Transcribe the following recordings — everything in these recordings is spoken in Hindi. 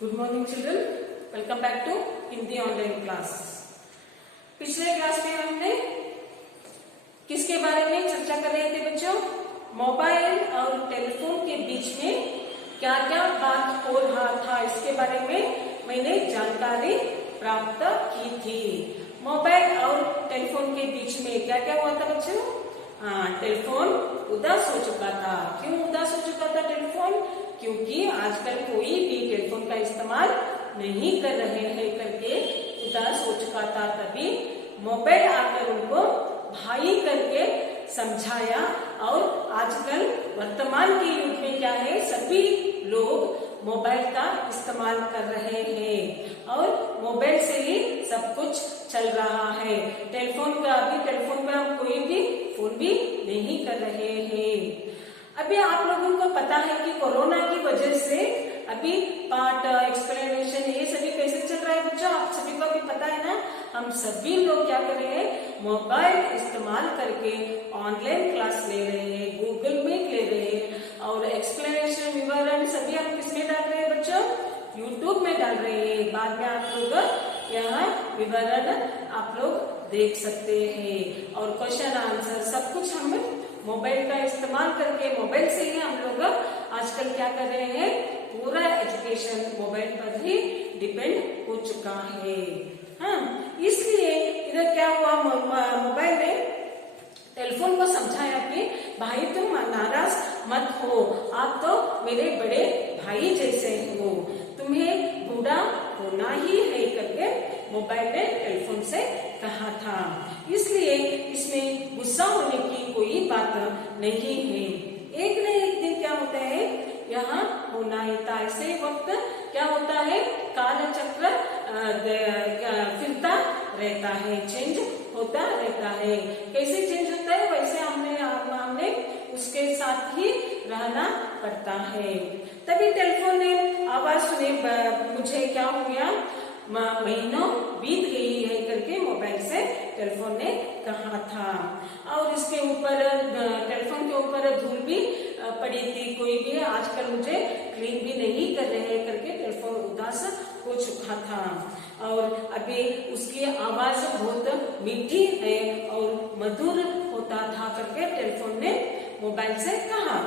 Good morning children, welcome back to Hindi online class. पिछले क्लास में हमने किसके बारे में चर्चा कर रहे थे बच्चों? मोबाइल और टेलीफोन के बीच में क्या क्या बात हो रहा था इसके बारे में मैंने जानकारी प्राप्त की थी। मोबाइल और टेलीफोन के बीच में क्या क्या हुआ था बच्चों? टेलीफोन उदास हो चुका था। क्यों उदास हो चुका था टेलीफोन? क्योंकि आजकल कोई भी टेलीफोन का इस्तेमाल नहीं कर रहे हैं करके उदास हो चुका था। तभी मोबाइल आकर उनको भाई करके समझाया। और आजकल वर्तमान के युग में क्या है, सभी लोग मोबाइल का इस्तेमाल कर रहे हैं और मोबाइल से ही सब कुछ चल रहा है। टेलीफोन पे हम कोई भी फोन भी नहीं कर रहे हैं। अभी आप लोगों को पता है कि कोरोना की वजह से अभी पाठ एक्सप्लेनेशन ये सभी कैसे चल रहा है बच्चों? आप सभी को भी पता है ना। हम सभी लोग क्या कर रहे हैं, मोबाइल इस्तेमाल करके ऑनलाइन क्लास ले रहे हैं, गूगल मीट ले रहे हैं और एक्सप्लेनेशन विवरण सभी हम किसमें डाल रहे हैं बच्चों? यूट्यूब में डाल रहे हैं। बाद में आप लोग यहाँ विवरण आप लोग देख सकते हैं और क्वेश्चन आंसर सब कुछ हम मोबाइल का इस्तेमाल करके, मोबाइल से ही हम लोग आजकल क्या कर रहे हैं, पूरा एजुकेशन मोबाइल पर ही डिपेंड हो चुका है। हाँ, इसलिए इधर क्या हुआ, मोबाइल ने टेलीफोन को समझाया कि भाई तुम नाराज मत हो, आप तो मेरे बड़े भाई जैसे हो, तुम्हें बूढ़ा होना ही है करके मोबाइल ने टेलीफोन से कहा था। इसलिए इसमें गुस्सा होने की कोई बात नहीं है। एक न एक दिन क्या होता है, यहाँ होना ही था। ऐसे वक्त क्या होता है, काल चक्र फिरता रहता है, चेंज होता रहता है। कैसे चेंज होता है, वैसे हमने उसके साथ ही रहना पड़ता है। तभी टेलीफोन ने आवाज सुनी, मुझे क्या हो गया, महीनों बीत गई है करके मोबाइल से टेलीफोन ने कहा था। और इसके ऊपर टेलीफोन के ऊपर धूल भी पड़ी थी, कोई भी आजकल मुझे क्लीन भी नहीं कर रहे हैं करके टेलीफोन उदास हो चुका था। और अभी उसकी आवाज बहुत मीठी है और मधुर होता था करके टेलीफोन ने मोबाइल से कहा।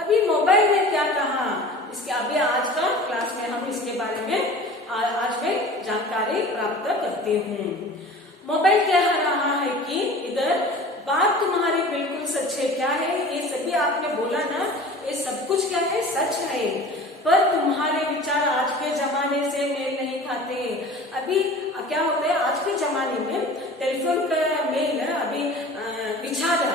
अभी मोबाइल ने क्या कहा, इसके अभी आज का क्लास में हम इसके बारे में आज मैं जानकारी प्राप्त करती हूँ। मोबाइल कह रहा है कि इधर बात तुम्हारी बिल्कुल सच है। क्या है ये सभी आपने बोला ना, ये सब कुछ क्या है, सच है, पर तुम्हारे विचार आज के जमाने से मेल नहीं खाते। अभी क्या होता है, आज के जमाने में टेलीफोन का मेल अभी विचार,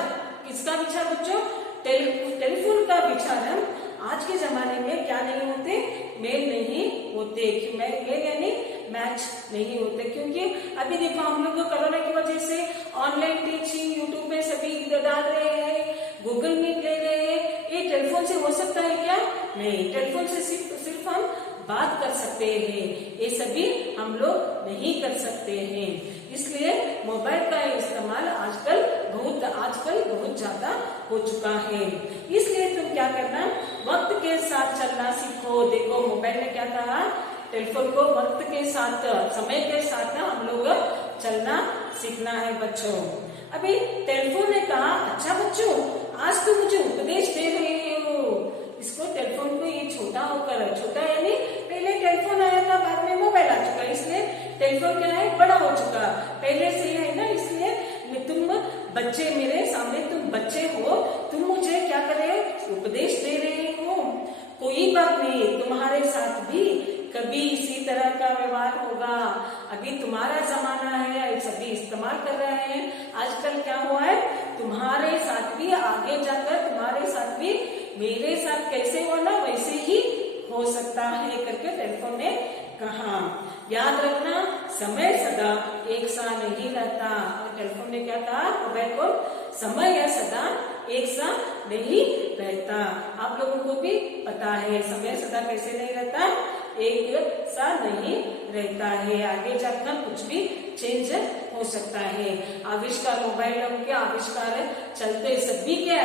किसका विचार बच्चों? टेलीफोन का विचार आज के जमाने में क्या नहीं होते, मेल नहीं होते। मेल यानी मैच नहीं होते। क्योंकि अभी देखो हम लोग कोरोना की वजह से ऑनलाइन टीचिंग यूट्यूब में सभी डाल रहे हैं, गूगल मीट ले रहे हैं। ये टेलीफोन से हो सकता है क्या? नहीं, टेलीफोन से सिर्फ हम बात कर सकते हैं, ये सभी हम लोग नहीं कर सकते हैं। इसलिए मोबाइल का इस्तेमाल आजकल बहुत ज्यादा हो चुका है। इसलिए तुम क्या करना, वक्त के साथ चलना सीखो। देखो मोबाइल ने क्या कहा, टेलीफोन को वक्त के साथ, समय के साथ ना हम लोग चलना सीखना है बच्चों। अभी टेलीफोन ने कहा, अच्छा बच्चों आज तो मुझे उपदेश दे रहे हो। इसको टेलीफोन को ये छोटा यानी पहले टेलीफोन आया था, बाद में मोबाइल आ चुका, इसलिए टेलीफोन क्या है, बड़ा हो चुका पहले से है ना। इसलिए तुम बच्चे, मेरे सामने तुम बच्चे हो, तुम मुझे क्या कर रहे हो, उपदेश दे रहे हो। कोई बात नहीं, तुम्हारे साथ भी कभी इसी तरह का व्यवहार होगा। अभी तुम्हारा जमाना है, सभी इस्तेमाल कर रहे हैं। आजकल क्या हुआ है, तुम्हारे साथ भी आगे जाकर तुम्हारे साथ भी मेरे साथ कैसे हो ना, वैसे ही हो सकता है करके टेलीफोन ने कहा। याद रखना, समय सदा एक सा नहीं रहता। और टेलीफोन ने क्या कहा, मोबाइल को, समय या सदा एक सा नहीं रहता। आप लोगों को भी पता है समय सदा कैसे नहीं रहता, एक सा नहीं रहता है। आगे जाकर कुछ भी चेंज हो सकता है। आविष्कार, मोबाइल के आविष्कार चलते सभी के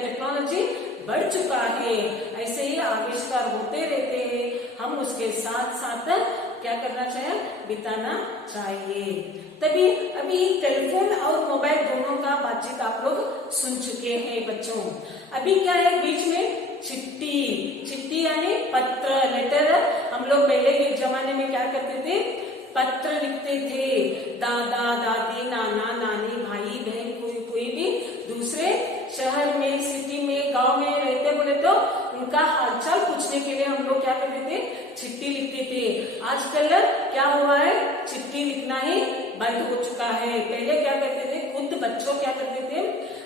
टेक्नोलॉजी बढ़ चुका है। ऐसे ही आविष्कार होते रहते हैं, हम उसके साथ साथ क्या करना चाहिए, बिताना चाहिए। तभी अभी टेलीफोन और मोबाइल दोनों का बातचीत आप लोग सुन चुके हैं बच्चों। अभी क्या है बीच में चिट्ठी यानी पत्र, लेटर। हम लोग पहले के जमाने में क्या करते थे, पत्र लिखते थे। दादा दादी, नाना नानी, भाई बहन, कोई भी दूसरे शहर में, सिटी में, गांव में रहते बोले तो उनका हालचाल पूछने के लिए हम लोग क्या करते थे, चिट्ठी लिखते थे। आजकल क्या हुआ है, चिट्ठी लिखना ही बंद हो चुका है। पहले क्या करते थे, खुद बच्चों क्या करते थे,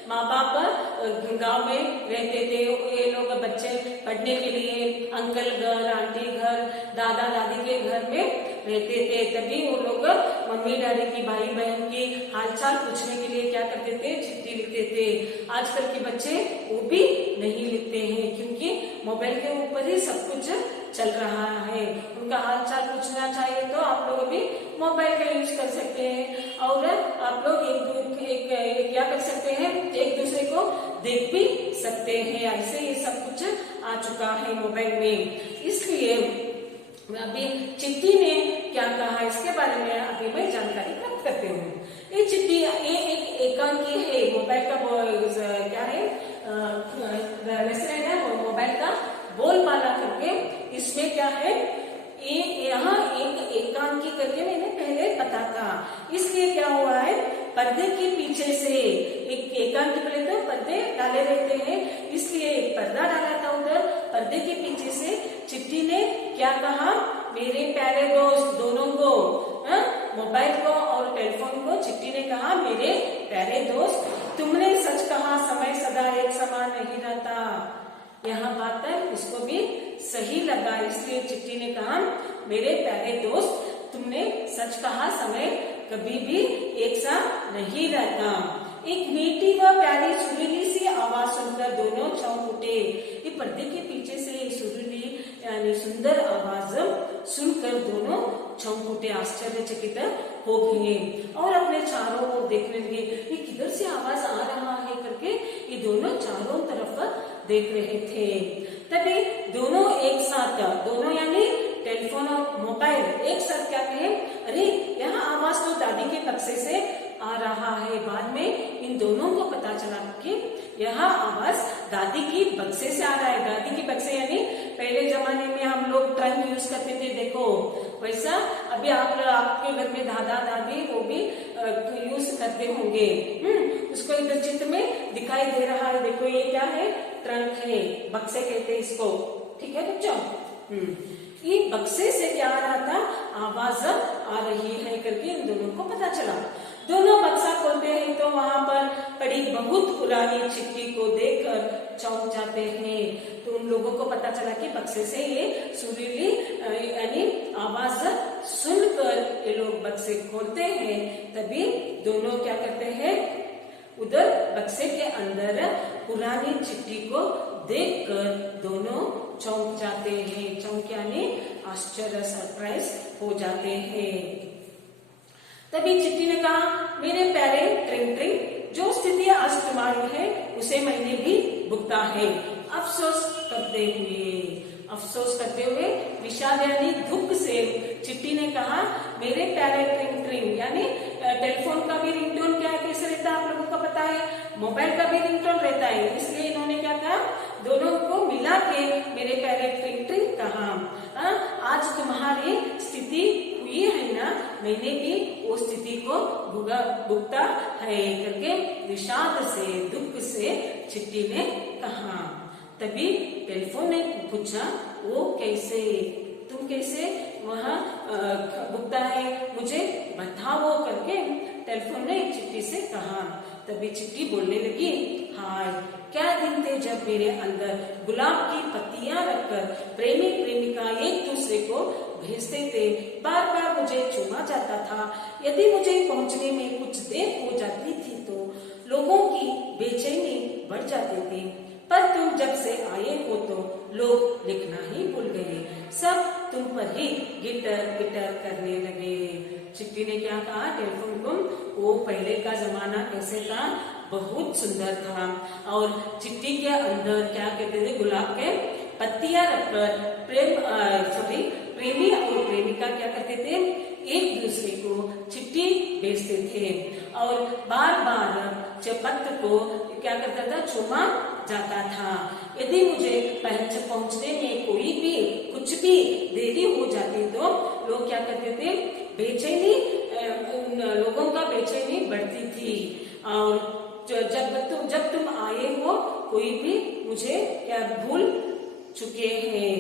माँ बाप गांव में रहते थे, ये लोग बच्चे पढ़ने के लिए अंकल घर, आंटी घर, दादा दादी के घर में रहते थे। तभी वो लोग मम्मी डैडी की, भाई बहन की हालचाल पूछने के लिए क्या करते थे, चिट्ठी लिखते थे। आजकल के बच्चे वो भी नहीं लिखते हैं, क्योंकि मोबाइल के ऊपर ही सब कुछ चल रहा है। उनका हालचाल पूछना चाहिए तो आप लोग भी मोबाइल का यूज कर सकते हैं, और आप लोग एक क्या कर सकते हैं, एक दूसरे को देख भी सकते हैं। ऐसे ये सब कुछ आ चुका है मोबाइल में। इसलिए अभी चिट्ठी ने क्या कहा इसके बारे में अभी मैं जानकारी प्राप्त करती हूँ। ये चिट्ठी ये एक एकांकी है, मोबाइल का क्या है, मोबाइल का बोलबाला करके इसमें क्या है, ये यहाँ एक एकांकी करके मैंने पहले पता था। इसलिए क्या हुआ है, पर्दे के पीछे से एक एकांकी बोले तो पर्दे डाले रहते हैं, इसलिए एक पर्दा डाला था उधर। पर्दे के पीछे से चिट्ठी ने क्या कहा, मेरे प्यारे दोस्त दोनों को, मोबाइल को और टेलीफोन को, चिट्ठी ने कहा, मेरे प्यारे दोस्त तुमने सच कहा, समय सदा एक समान नहीं रहता। यहाँ बात है, उसको भी सही लगा, इसलिए चिट्ठी ने कहा, मेरे प्यारे दोस्त तुमने सच कहा, समय कभी भी एक सा नहीं रहता। एक मीठी व प्यारी सुरीली सी आवाज सुनकर दोनों चौंक उठे। ये पर्दे के पीछे से सुरीली यानी सुंदर आवाज सुनकर दोनों चौंक उठे, आश्चर्यचकित हो गए और अपने चारों ओर देखने लगे। ये किधर से आवाज आ रहा है करके ये दोनों चारों तरफ देख रहे थे। तभी दोनों एक साथ, दोनों यानी टेलीफोन और मोबाइल एक साथ क्या कहे, अरे यहाँ आवाज तो दादी के बक्से से आ रहा है। बाद में इन दोनों को पता चला कि यह आवाज दादी की बक्से से आ रहा है। दादी की बक्से यानी पहले जमाने में हम लोग ट्रंक यूज करते थे, देखो वैसा अभी आपके घर में दादा दादी वो भी यूज करते होंगे। उसको इधर चित्र में दिखाई दे रहा है, देखो ये क्या है, ट्रंक है, बक्से कहते हैं इसको, ठीक है बच्चों। ये बक्से से क्या आ रहा था, आवाज आ रही है करके इन दोनों को पता चला। दोनों बक्सा खोलते हैं तो वहां पर पड़ी बहुत पुरानी चिट्ठी को देखकर चौंक जाते हैं। तो उन लोगों को पता चला कि बक्से से ये सुरीली यानी आवाज सुनकर ये लोग बक्से खोलते हैं। तभी दोनों क्या करते हैं, उधर बक्से के अंदर पुरानी चिट्ठी को देखकर दोनों चौंक जाते हैं। चौंक यानी आश्चर्य, सरप्राइज हो जाते हैं। तभी चिट्ठी ने कहा, मेरे प्यारे ट्रिंग ट्रिंग, जो स्थिति आज तुम्हारी है उसे मैंने भी भुगता है। अफसोस करते हुए विषाद यानी दुख से चिट्ठी ने कहा, मेरे प्यारे ट्रिंग ट्रिंग यानी टेलीफोन का भी रिंगटोन क्या कैसे रहता है आप लोगों को पता है, मोबाइल का भी रिंगटोन रहता है। इसलिए इन्होंने क्या कहा, दोनों को मिला के मेरे प्यारे ट्रिंग ट्रिंग कहा, आज तुम्हारी स्थिति हुई है ना, मैंने भी वो स्थिति को भुगता है करके विषाद से दुख से चिट्ठी ने कहा। तभी टेलीफोन ने पूछा, वो कैसे, तुम कैसे वहाँ भुगता है, मुझे बताओ करके टेलीफोन ने चिट्ठी से कहा। तभी चिट्ठी बोलने लगी, हाय क्या दिन थे जब मेरे अंदर गुलाब की पत्तियां रखकर प्रेमी प्रेमिका एक दूसरे को भेजते थे, बार बार मुझे चूमा जाता था। यदि मुझे पहुंचने में कुछ देर हो जाती थी तो लोगों की बेचैनी बढ़ जाती थी, पर तुम जब से आए हो तो लोग लिखना ही भूल गए, सब तुम पर ही गिटर गिटर करने लगे। चिट्ठी ने क्या कहा टेलीफोन को, वो पहले का जमाना कैसे था, बहुत सुंदर था। और चिट्ठी के अंदर क्या कहते थे, गुलाब के पत्तियां रखकर प्रेमी और प्रेमिका क्या करते थे, एक दूसरे को चिट्ठी भेजते थे और बार बार पत्र को क्या करता था, चूमा जाता था। यदि मुझे पहुंचने में कोई भी कुछ भी देरी हो जाती तो लोग क्या करते थे, बेचैनी, लोगों का बेचैनी बढ़ती थी। और जब तुम आए हो कोई भी मुझे क्या भूल चुके हैं,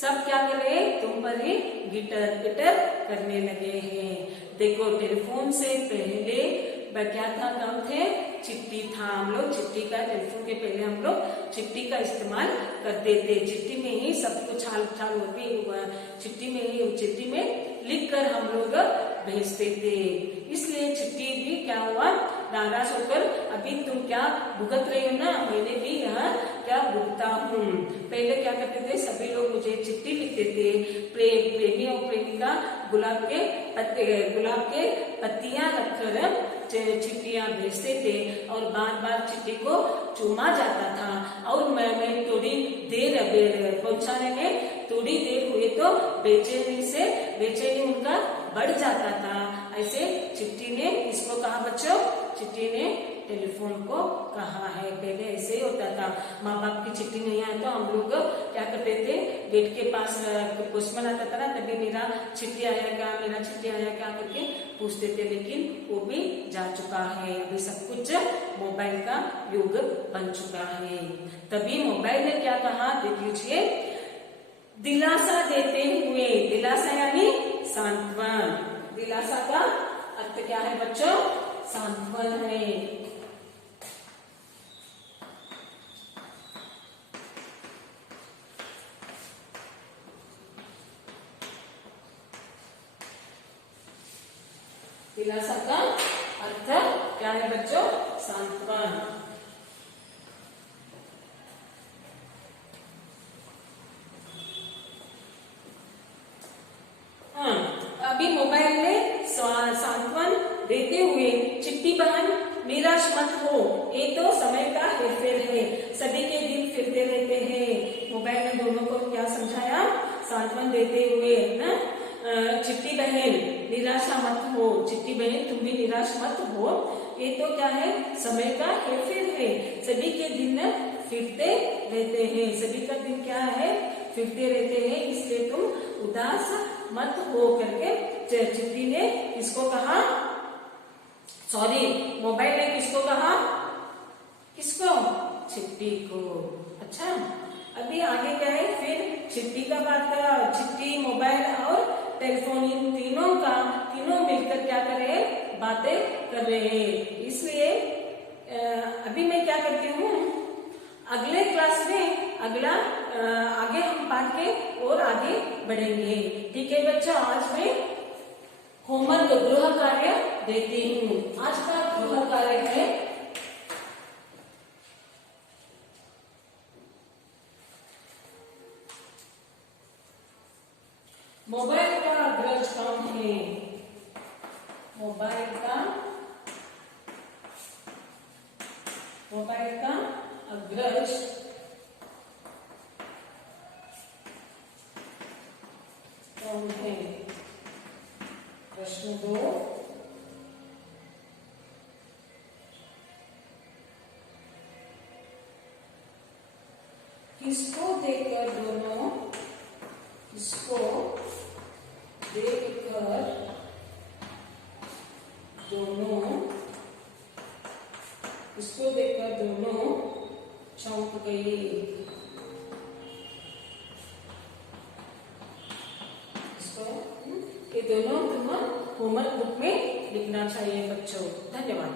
सब क्या कर रहे हैं, तुम पर ही गिटर करने लगे हैं। देखो टेलीफोन से पहले क्या था, काम थे, चिट्ठी था। हम लोग चिट्ठी का, टेलीफोन के पहले हम लोग चिट्ठी का इस्तेमाल करते थे। चिट्ठी में ही सब कुछ हाल चाल होती, चिट्ठी में लिखकर हम लोग भेजते थे। इसलिए चिट्ठी भी क्या हुआ, नाराज होकर अभी तुम क्या भुगत रही हो ना, मैंने भी यहाँ क्या भुगता हूँ। पहले क्या करते थे, सभी लोग मुझे चिट्ठी लिखते थे। प्रेमी और प्रेमिका गुलाब के पत्तियां रखकर चिट्ठियां भेजते थे और बार बार चिट्ठी को चूमा जाता था। और मैं थोड़ी देर पहुंचाने में थोड़ी देर हुए तो बेचैनी उनका बढ़ जाता था। ऐसे चिट्ठी ने इसको कहा बच्चों, चिट्ठी ने टेलीफोन को कहा है। पहले ऐसे ही होता था, माँ बाप की चिट्ठी नहीं आए तो हम लोग क्या करते थे, गेट के पास पोस्टमैन आता था ना, तभी मेरा चिट्ठी आया क्या करके पूछते थे। लेकिन वो भी जा चुका है, अभी सब कुछ मोबाइल का युग बन चुका है। तभी मोबाइल ने क्या कहा, देख लीजिए, दिलासा देते हुए, दिलासा यानी सांत्वन। दिलासा का अर्थ क्या है बच्चों, सांत्वन है। दिलासा का अर्थ क्या है बच्चों, सांत्वन। अभी मोबाइल में सांत्वन देते हुए, चिट्ठी बहन निराश मत हो, ये तो समय का हेरफेर है, सभी के दिन फिरते रहते हैं। मोबाइल ने दोनों को क्या समझाया, सांत्वन देते हुए ना, चिट्ठी बहन निराशा मत हो, चिट्ठी बहन तुम भी निराश मत हो, ये तो क्या है, समय का हेरफेर है, सभी के दिन फिरते रहते हैं, सभी का दिन क्या है, फिरते रहते हैं, इसलिए तुम उदास मत हो करके चिट्ठी ने किसको कहा, सॉरी मोबाइल ने किसको कहा, किसको, चिट्ठी को। अच्छा, अभी आगे क्या है, फिर चिट्ठी का बात करा, चिट्ठी, मोबाइल और टेलीफोन, इन तीनों मिलकर क्या कर रहे हैं, बातें कर रहे हैं। इसलिए अभी मैं क्या करती हूँ, अगले क्लास में आगे हम पाठ के और आगे बढ़ेंगे। ठीक है बच्चों, आज मैं होमवर्क गृह कार्य देती हूँ। आज का गृह कार्य है, मोबाइल का अग्रज कौन है, मोबाइल का अग्रज कौन है। प्रश्न 2, किसको देखकर दोनों, किसको देखकर दोनों चौंक गए। ये दोनों तुम होमवर्क बुक में लिखना चाहिए बच्चों। धन्यवाद।